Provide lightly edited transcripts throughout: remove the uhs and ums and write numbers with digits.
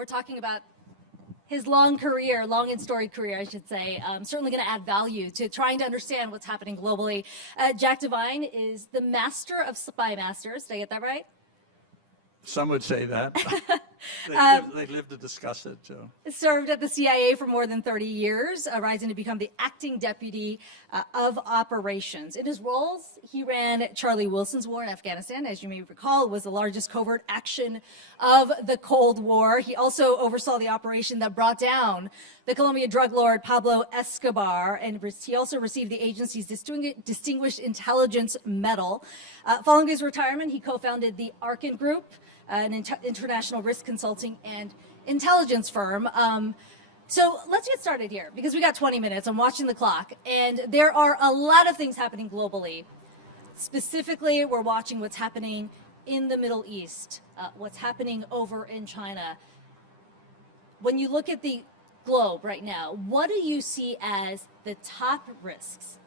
We're talking about his long and storied career, I should say, certainly going to add value to trying to understand what's happening globally. Jack Devine is the master of Spymasters. Did I get that right? Some would say that. They live to discuss it, too. Served at the CIA for more than 30 years, rising to become the acting deputy of operations. In his roles, he ran Charlie Wilson's war in Afghanistan, as you may recall. It was the largest covert action of the Cold War. He also oversaw the operation that brought down the Colombian drug lord Pablo Escobar, and he also received the agency's Distinguished Intelligence Medal. Following his retirement, he co-founded the Arkin Group, an international risk consulting and intelligence firm. So let's get started here, because we got 20 minutes. I'm watching the clock, and there are a lot of things happening globally. Specifically, we're watching what's happening in the Middle East, what's happening over in China. When you look at the globe right now, what do you see as the top risks?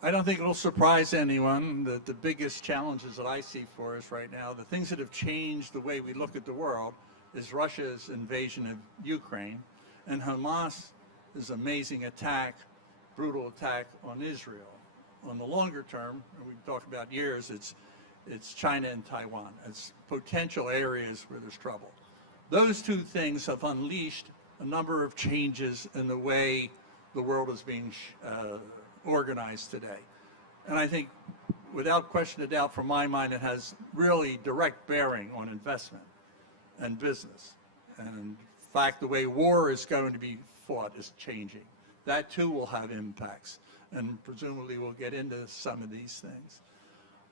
I don't think it'll surprise anyone that the biggest challenges that I see for us right now, the things that have changed the way we look at the world, is Russia's invasion of Ukraine and Hamas' amazing attack, brutal attack on Israel. On the longer term, and we talk about years, it's China and Taiwan. It's potential areas where there's trouble. Those two things have unleashed a number of changes in the way the world is being organized today. And I think, without question of doubt, from my mind, it has really direct bearing on investment and business. And in fact, the way war is going to be fought is changing. That too will have impacts, and presumably we'll get into some of these things.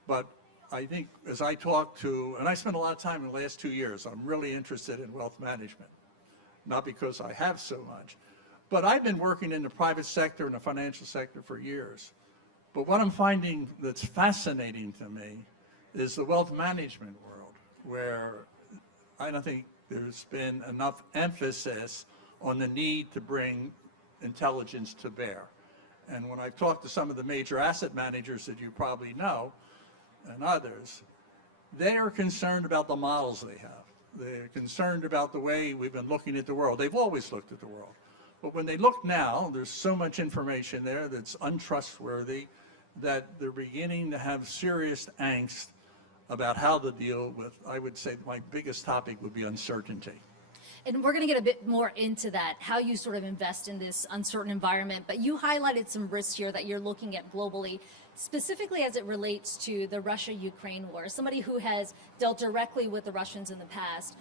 But I think as I talk to, and I spent a lot of time in the last 2 years, I'm really interested in wealth management, not because I have so much, but I've been working in the private sector and the financial sector for years. But what I'm finding that's fascinating to me is the wealth management world, where I don't think there's been enough emphasis on the need to bring intelligence to bear. And when I've talked to some of the major asset managers that you probably know, and others, they are concerned about the models they have. They're concerned about the way we've been looking at the world. They've always looked at the world. But when they look now, there's so much information there that's untrustworthy that they're beginning to have serious angst about how to deal with, I would say my biggest topic would be uncertainty. And we're going to get a bit more into that, how you sort of invest in this uncertain environment. But you highlighted some risks here that you're looking at globally, specifically as it relates to the Russia-Ukraine war. Somebody who has dealt directly with the Russians in the past,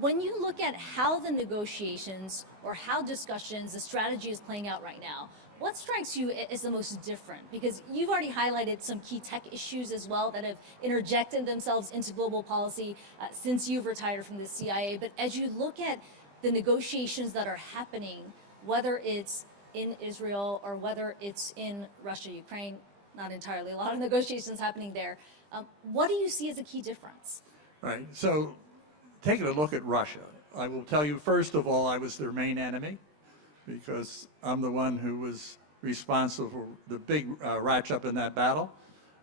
when you look at how the negotiations or how discussions, the strategy is playing out right now, what strikes you as the most different? Because you've already highlighted some key tech issues as well that have interjected themselves into global policy since you've retired from the CIA. But as you look at the negotiations that are happening, whether it's in Israel or whether it's in Russia, Ukraine, not entirely, a lot of negotiations happening there. What do you see as a key difference? Right, so taking a look at Russia, I will tell you, first of all, I was their main enemy, because I'm the one who was responsible for the big ratchet up in that battle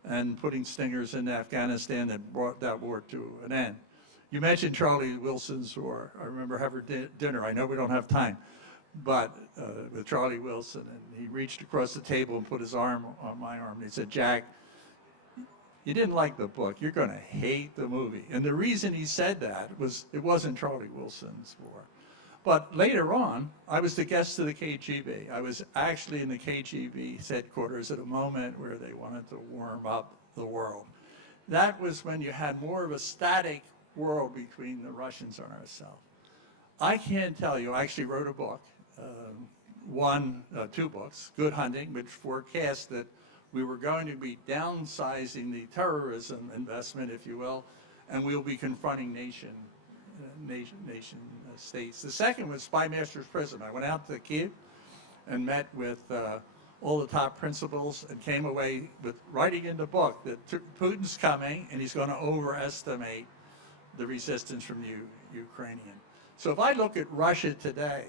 and putting stingers into Afghanistan that brought that war to an end. You mentioned Charlie Wilson's war. I remember having dinner. I know we don't have time, but with Charlie Wilson, and he reached across the table and put his arm on my arm. And he said, "Jack, you didn't like the book. You're going to hate the movie." And the reason he said that was it wasn't Charlie Wilson's war. But later on, I was the guest of the KGB. I was actually in the KGB's headquarters at a moment where they wanted to warm up the world. That was when you had more of a static world between the Russians and ourselves. I can't tell you, I actually wrote a book, two books, Good Hunting, which forecast that we were going to be downsizing the terrorism investment, if you will, and we'll be confronting nation states. The second was Spymaster's prison. I went out to Kiev and met with all the top principals and came away with writing in the book that Putin's coming and he's going to overestimate the resistance from the Ukrainian. So if I look at Russia today,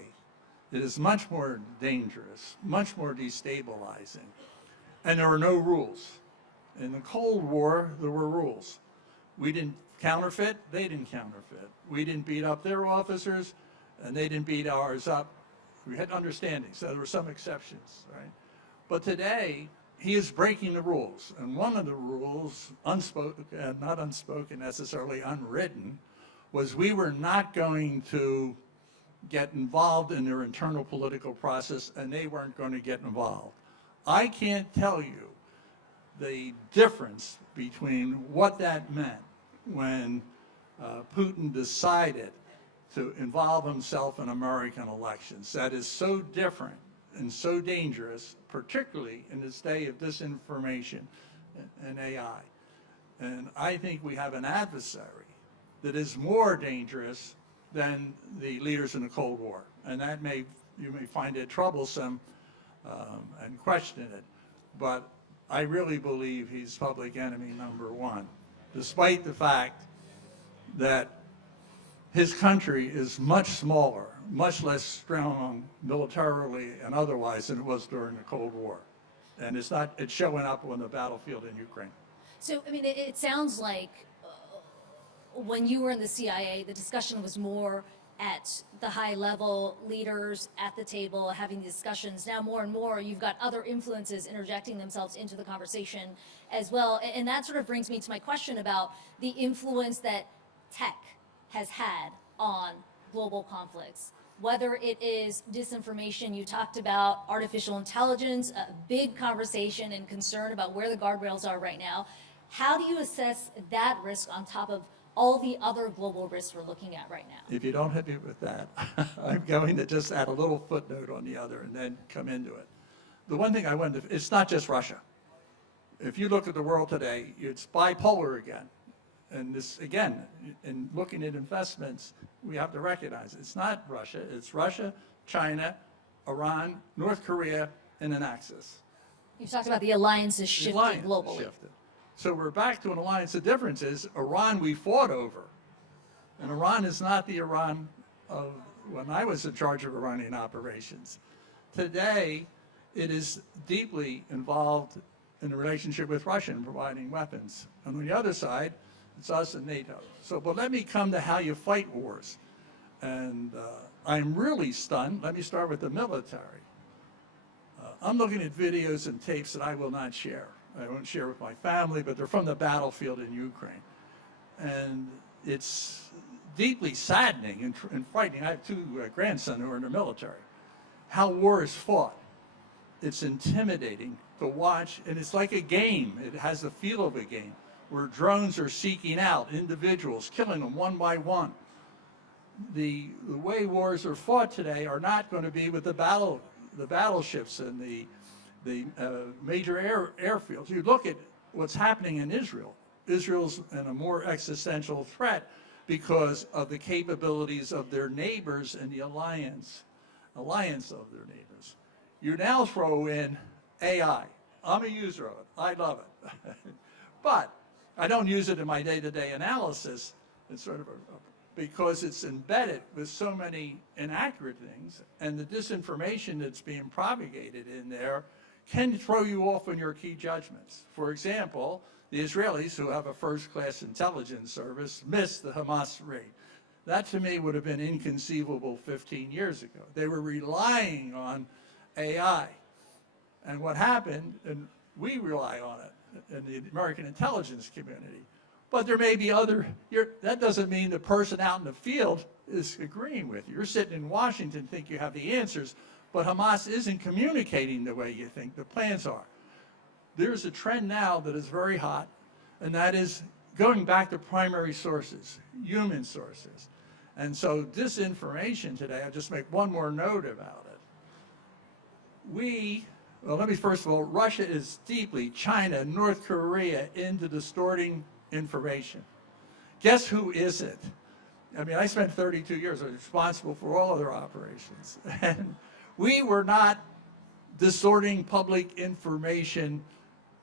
it is much more dangerous, much more destabilizing, and there are no rules. In the Cold War, there were rules. We didn't Counterfeit, they didn't counterfeit. We didn't beat up their officers, and they didn't beat ours up. We had understanding, so there were some exceptions, right? But today, he is breaking the rules. And one of the rules, unspoken, not unspoken, necessarily unwritten, was we were not going to get involved in their internal political process, and they weren't going to get involved. I can't tell you the difference between what that meant when Putin decided to involve himself in American elections. That is so different and so dangerous, particularly in this day of disinformation and AI. And I think we have an adversary that is more dangerous than the leaders in the Cold War. And that you may find it troublesome and question it, but I really believe he's public enemy number one, despite the fact that his country is much smaller, much less strong militarily and otherwise than it was during the Cold War. And it's showing up on the battlefield in Ukraine. So, I mean, it sounds like when you were in the CIA, the discussion was more at the high level, leaders at the table having discussions. Now more and more you've got other influences interjecting themselves into the conversation as well. And that sort of brings me to my question about the influence that tech has had on global conflicts. Whether it is disinformation, you talked about artificial intelligence, a big conversation and concern about where the guardrails are right now. How do you assess that risk on top of all the other global risks we're looking at right now? If you don't hit me with that, I'm going to just add a little footnote on the other and then come into it. The one thing I wanted to, it's not just Russia. If you look at the world today, it's bipolar again. And this, again, in looking at investments, we have to recognize it's not Russia, it's Russia, China, Iran, North Korea, and an axis. You've talked about the alliances shifting globally. Shifted. So we're back to an alliance. The difference is Iran we fought over. And Iran is not the Iran of when I was in charge of Iranian operations. Today, it is deeply involved in the relationship with Russia in providing weapons. And on the other side, it's us and NATO. So, but let me come to how you fight wars. And I'm really stunned. Let me start with the military. I'm looking at videos and tapes that I will not share. I won't share with my family, but they're from the battlefield in Ukraine. And it's deeply saddening and frightening. I have two grandsons who are in the military. How war is fought. It's intimidating to watch, and it's like a game. It has the feel of a game, where drones are seeking out individuals, killing them one by one. The way wars are fought today are not going to be with the battleships and the major airfields. You look at what's happening in Israel. Israel's in a more existential threat because of the capabilities of their neighbors and the alliance of their neighbors. You now throw in AI. I'm a user of it. I love it. But I don't use it in my day-to-day analysis. It's sort of because it's embedded with so many inaccurate things, and the disinformation that's being propagated in there can throw you off on your key judgments. For example, the Israelis, who have a first-class intelligence service, missed the Hamas raid. That, to me, would have been inconceivable 15 years ago. They were relying on AI. And what happened, and we rely on it in the American intelligence community, but there may be other, that doesn't mean the person out in the field is agreeing with you. You're sitting in Washington, think you have the answers, but Hamas isn't communicating the way you think the plans are. There's a trend now that is very hot, and that is going back to primary sources, human sources. And so disinformation today, I'll just make one more note about it. Well, let me first of all, Russia is deeply, China, North Korea, into distorting information. Guess who isn't? I mean, I spent 32 years responsible for all other operations. And we were not distorting public information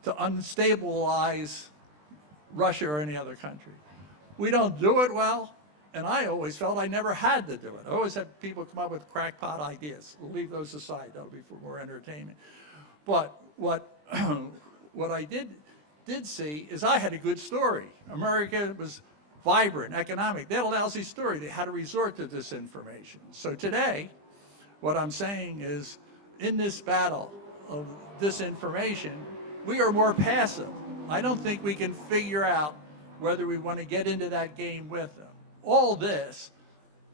to unstabilize Russia or any other country. We don't do it well, and I always felt I never had to do it. I always had people come up with crackpot ideas. We'll leave those aside. That'll be for more entertainment. But what I did see is I had a good story. America was vibrant, economic. They had a lousy story. They had to resort to this information. So today, what I'm saying is, in this battle of disinformation, we are more passive. I don't think we can figure out whether we want to get into that game with them. All this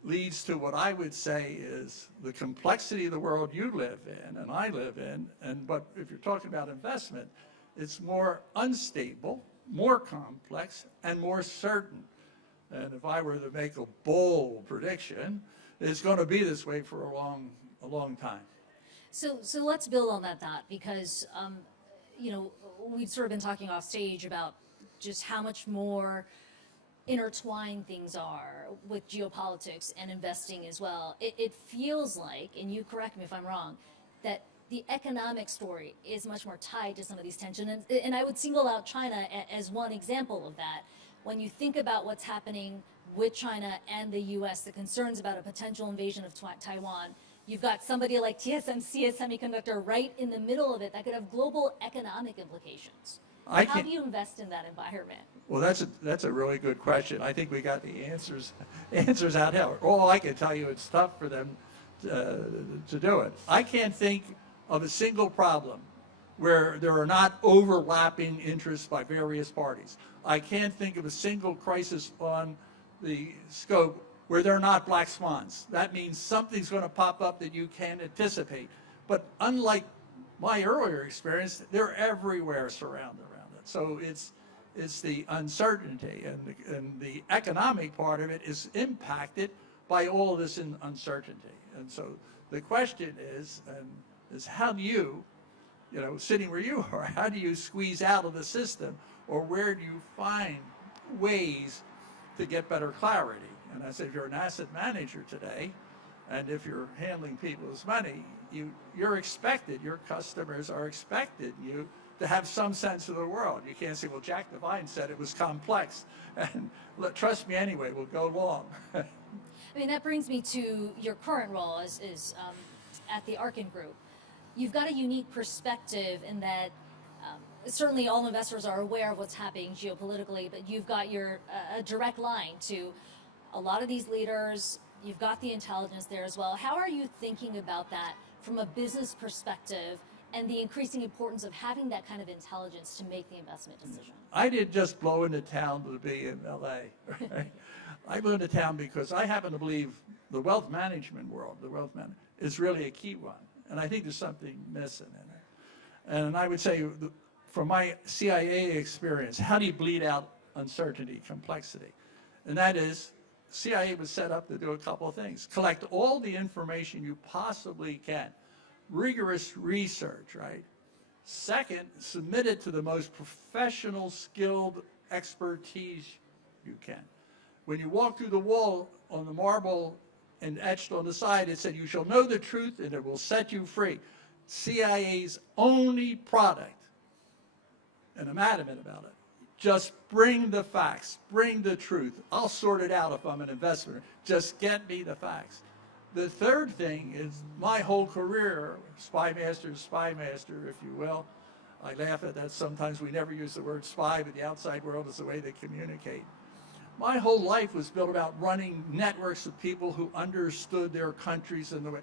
leads to what I would say is the complexity of the world you live in and I live in, but if you're talking about investment, it's more unstable, more complex, and more certain. And if I were to make a bold prediction, it's going to be this way for a long time. So let's build on that thought, because we've sort of been talking off stage about just how much more intertwined things are with geopolitics and investing as well. It feels like, and you correct me if I'm wrong, that the economic story is much more tied to some of these tensions. And I would single out China as one example of that. When you think about what's happening with China and the US, the concerns about a potential invasion of Taiwan, you've got somebody like TSMC, a semiconductor, right in the middle of it that could have global economic implications. How do you invest in that environment? Well, that's a really good question. I think we got the answers out here. All I can tell you, it's tough for them to do it. I can't think of a single problem where there are not overlapping interests by various parties. I can't think of a single crisis on the scope where there are not black swans. That means something's going to pop up that you can't anticipate. But unlike my earlier experience, they're everywhere surrounded around it. So it's the uncertainty, and the economic part of it is impacted by all this uncertainty. And so the question is how do you, sitting where you are, how do you squeeze out of the system, or where do you find ways to get better clarity? And I said, if you're an asset manager today, and if you're handling people's money, you're expected, your customers are expected you to have some sense of the world. You can't say, well, Jack Devine said it was complex, and trust me anyway, we'll go along. I mean, that brings me to your current role as at the Arkin Group. You've got a unique perspective in that certainly all investors are aware of what's happening geopolitically, but you've got a direct line to a lot of these leaders. You've got the intelligence there as well. How are you thinking about that from a business perspective and the increasing importance of having that kind of intelligence to make the investment decision? I didn't just blow into town to be in LA. Right? I blew into town because I happen to believe the wealth management world, is really a key one. And I think there's something missing in it. And I would say, from my CIA experience, how do you bleed out uncertainty, complexity? And that is, CIA was set up to do a couple of things. Collect all the information you possibly can. Rigorous research, right? Second, submit it to the most professional, skilled expertise you can. When you walk through the wall, on the marble and etched on the side, it said, you shall know the truth and it will set you free. CIA's only product, and I'm adamant about it, just bring the facts, bring the truth. I'll sort it out if I'm an investor. Just get me the facts. The third thing is my whole career, Spymaster, if you will. I laugh at that sometimes. We never use the word spy, but the outside world is the way they communicate. My whole life was built about running networks of people who understood their countries and the way.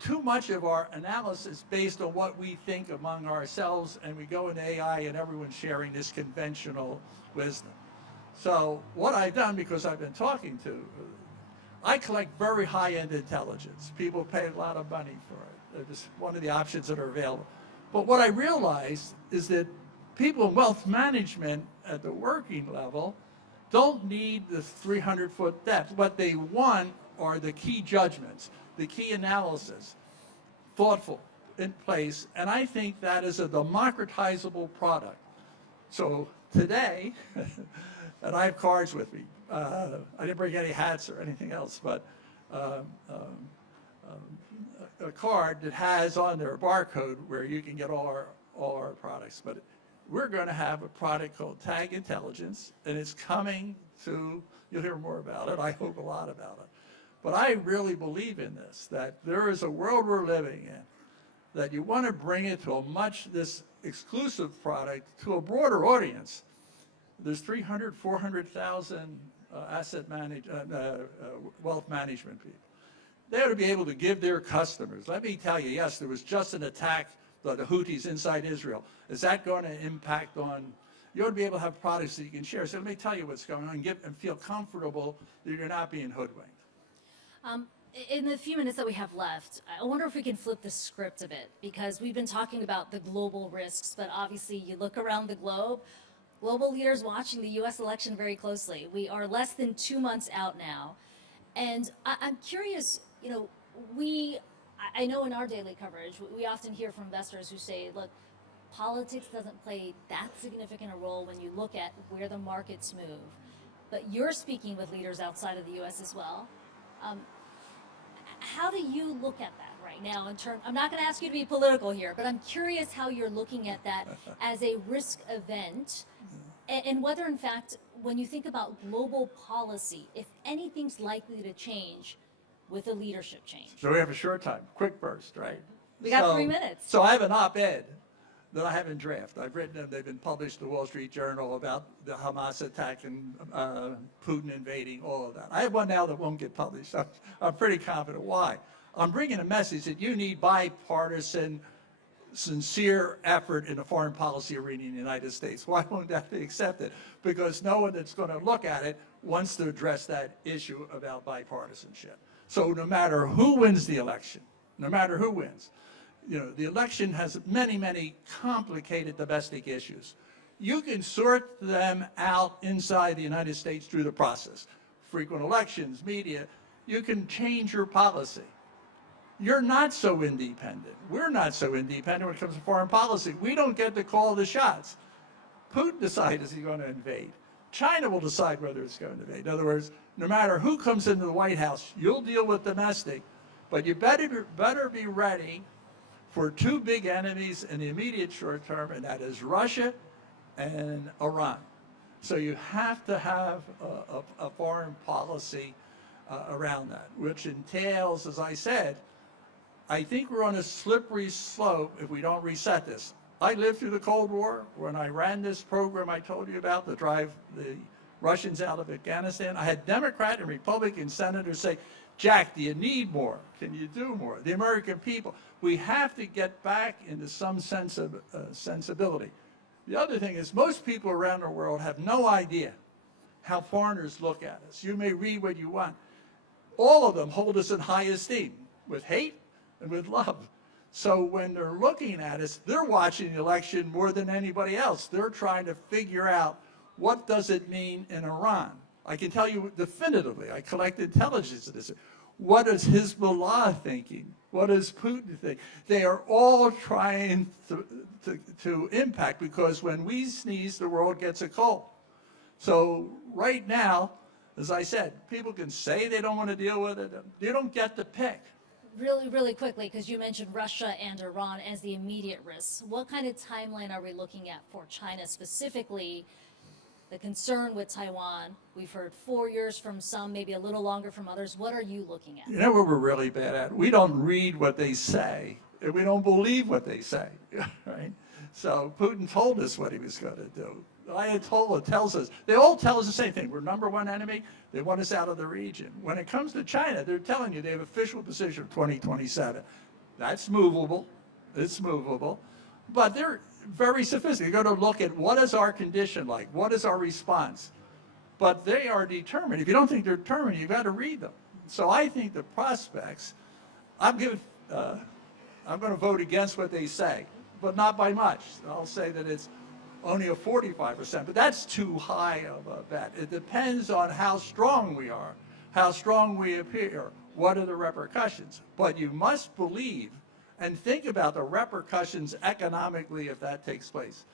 Too much of our analysis based on what we think among ourselves, and we go into AI and everyone's sharing this conventional wisdom. So what I've done, because I've been talking to, I collect very high-end intelligence. People pay a lot of money for it. It's one of the options that are available. But what I realized is that people in wealth management at the working level don't need the 300-foot depth. What they want are the key judgments, the key analysis, thoughtful, in place, and I think that is a democratizable product. So today, and I have cards with me. I didn't bring any hats or anything else, but a card that has on there a barcode where you can get all our products. But we're going to have a product called Tag Intelligence, and it's coming to, you'll hear more about it, I hope a lot about it. But I really believe in this, that there is a world we're living in, that you want to bring it to this exclusive product to a broader audience. There's 300,000, 400,000 wealth management people. They ought to be able to give their customers. Let me tell you, yes, there was just an attack by the Houthis inside Israel. Is that going to impact on? You ought to be able to have products that you can share. So let me tell you what's going on and feel comfortable that you're not being hoodwinked. In the few minutes that we have left, I wonder if we can flip the script a bit, because we've been talking about the global risks, but obviously you look around the globe, global leaders watching the U.S. election very closely. We are less than 2 months out now. And I'm curious, you know, I know in our daily coverage, we often hear from investors who say, look, politics doesn't play that significant a role when you look at where the markets move. But you're speaking with leaders outside of the U.S. as well. How do you look at that right now in terms, I'm not going to ask you to be political here, but I'm curious how you're looking at that as a risk event, and whether in fact, when you think about global policy, if anything's likely to change with a leadership change. So we have a short time, quick burst, right? We got 3 minutes. So I have an op-ed that I have in draft. I've written them, they've been published in the Wall Street Journal about the Hamas attack and Putin invading, all of that. I have one now that won't get published. I'm pretty confident. Why? I'm bringing a message that you need bipartisan, sincere effort in the foreign policy arena in the United States. Why won't that be accepted? Because no one that's going to look at it wants to address that issue about bipartisanship. So no matter who wins the election, no matter who wins, you know, the election has many, many complicated domestic issues. You can sort them out inside the United States through the process. Frequent elections, media, you can change your policy. You're not so independent. We're not so independent when it comes to foreign policy. We don't get to call the shots. Putin decides is he going to invade. China will decide whether it's going to invade. In other words, no matter who comes into the White House, you'll deal with domestic, but you better be ready for two big enemies in the immediate short term, and that is Russia and Iran. So you have to have a foreign policy around that, which entails, as I said, I think we're on a slippery slope if we don't reset this. I lived through the Cold War when I ran this program I told you about to drive the Russians out of Afghanistan. I had Democrat and Republican senators say, Jack, do you need more? Can you do more? The American people, we have to get back into some sense of sensibility. The other thing is most people around the world have no idea how foreigners look at us. You may read what you want. All of them hold us in high esteem, with hate and with love. So when they're looking at us, they're watching the election more than anybody else. They're trying to figure out what does it mean in Iran. I can tell you definitively, I collect intelligence of this. What is Hezbollah thinking? What does Putin think? They are all trying to impact, because when we sneeze, the world gets a cold. So right now, as I said, people can say they don't want to deal with it. They don't get to pick. Really, really quickly, because you mentioned Russia and Iran as the immediate risks. What kind of timeline are we looking at for China specifically? The concern with Taiwan, we've heard 4 years from some, maybe a little longer from others. What are you looking at? You know what we're really bad at? We don't read what they say, and we don't believe what they say, right? So Putin told us what he was going to do. Ayatollah tells us, they all tell us the same thing. We're number one enemy. They want us out of the region. When it comes to China, they're telling you they have official position of 2027. That's movable. It's movable. But they're very sophisticated. You're going to look at what is our condition like? What is our response? But they are determined. If you don't think they're determined, you've got to read them. So I think the prospects, I'm going to vote against what they say, but not by much. I'll say that it's only a 45%, but that's too high of a bet. It depends on how strong we are, how strong we appear, what are the repercussions. But you must believe and think about the repercussions economically if that takes place.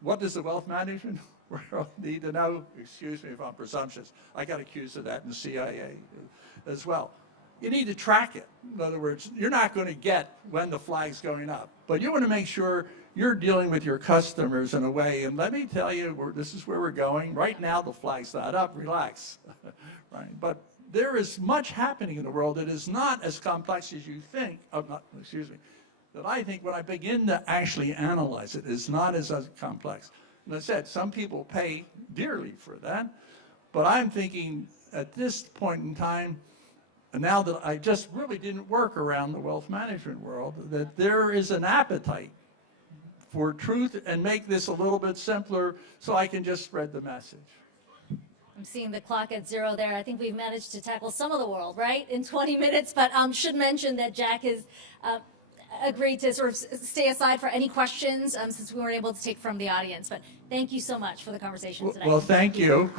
What does the wealth management world need to know? Excuse me if I'm presumptuous. I got accused of that in the CIA as well. You need to track it. In other words, you're not going to get when the flag's going up, but you want to make sure you're dealing with your customers in a way, and let me tell you, this is where we're going. Right now, the flag's not up, relax, right? But there is much happening in the world that is not as complex as you think, that I think when I begin to actually analyze it, is not as complex. And I said, some people pay dearly for that, But I'm thinking at this point in time, and now that I just really didn't work around the wealth management world, that there is an appetite for truth and make this a little bit simpler so I can just spread the message. I'm seeing the clock at 0 there. I think we've managed to tackle some of the world, right, in 20 minutes, but should mention that Jack has agreed to sort of stay aside for any questions since we weren't able to take from the audience. But thank you so much for the conversation today. Well, thank you.